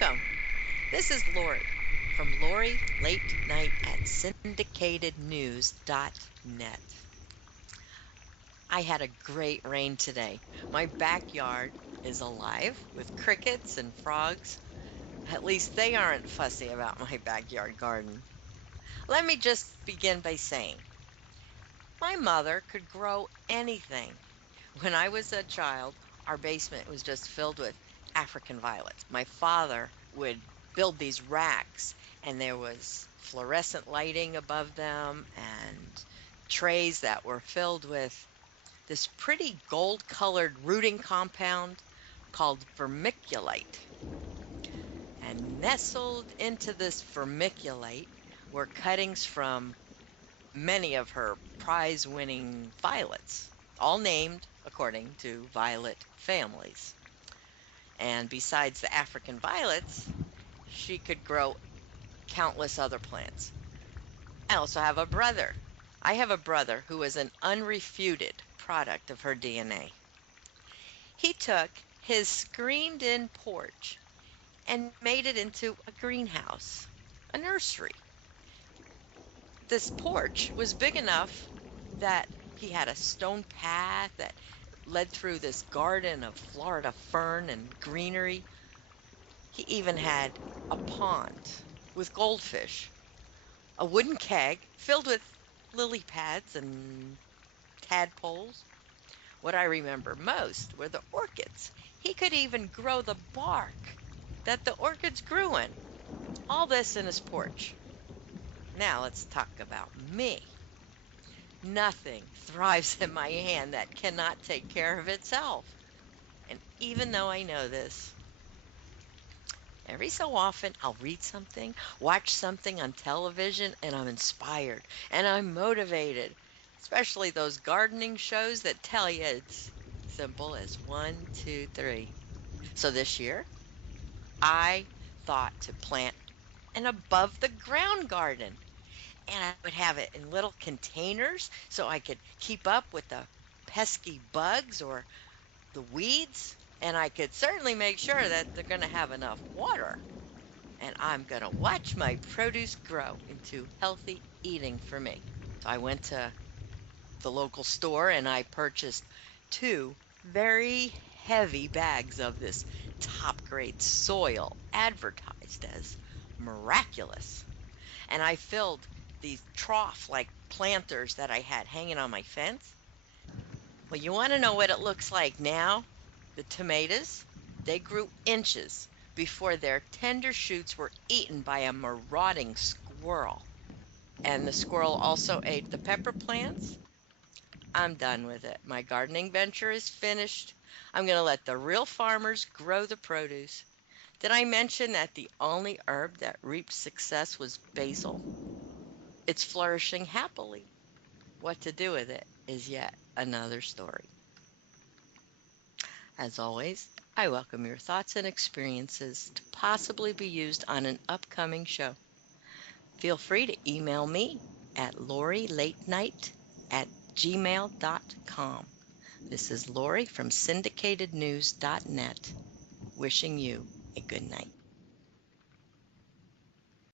Welcome. This is Lori from LoriLateNite at SyndicatedNews.net. I had a great rain today. My backyard is alive with crickets and frogs. At least they aren't fussy about my backyard garden. Let me just begin by saying my mother could grow anything. When I was a child, our basement was just filled with African violets. My father would build these racks, and there was fluorescent lighting above them and trays that were filled with this pretty gold-colored rooting compound called vermiculite. And nestled into this vermiculite were cuttings from many of her prize-winning violets, all named according to violet families. And besides the African violets, she could grow countless other plants. I also have a brother. I have a brother who is an unrefuted product of her DNA. He took his screened-in porch and made it into a greenhouse, a nursery. This porch was big enough that he had a stone path that led through this garden of Florida fern and greenery. He even had a pond with goldfish, a wooden keg filled with lily pads and tadpoles. What I remember most were the orchids. He could even grow the bark that the orchids grew in. All this in his porch. Now let's talk about me. Nothing thrives in my hand that cannot take care of itself. And even though I know this, every so often I'll read something, watch something on television, and I'm inspired and I'm motivated, especially those gardening shows that tell you it's simple as 1, 2, 3. So this year, I thought to plant an above the ground garden. And I would have it in little containers so I could keep up with the pesky bugs or the weeds. And I could certainly make sure that they're going to have enough water. And I'm going to watch my produce grow into healthy eating for me. So I went to the local store and I purchased 2 very heavy bags of this top grade soil advertised as miraculous. And I filled these trough-like planters that I had hanging on my fence. Well, you want to know what it looks like now? The tomatoes, they grew inches before their tender shoots were eaten by a marauding squirrel. And the squirrel also ate the pepper plants. I'm done with it. My gardening venture is finished. I'm going to let the real farmers grow the produce. Did I mention that the only herb that reaped success was basil? It's flourishing happily. What to do with it is yet another story. As always, I welcome your thoughts and experiences to possibly be used on an upcoming show. Feel free to email me at LoriLateNite@gmail.com. This is Lori from SyndicatedNews.net, wishing you a good night.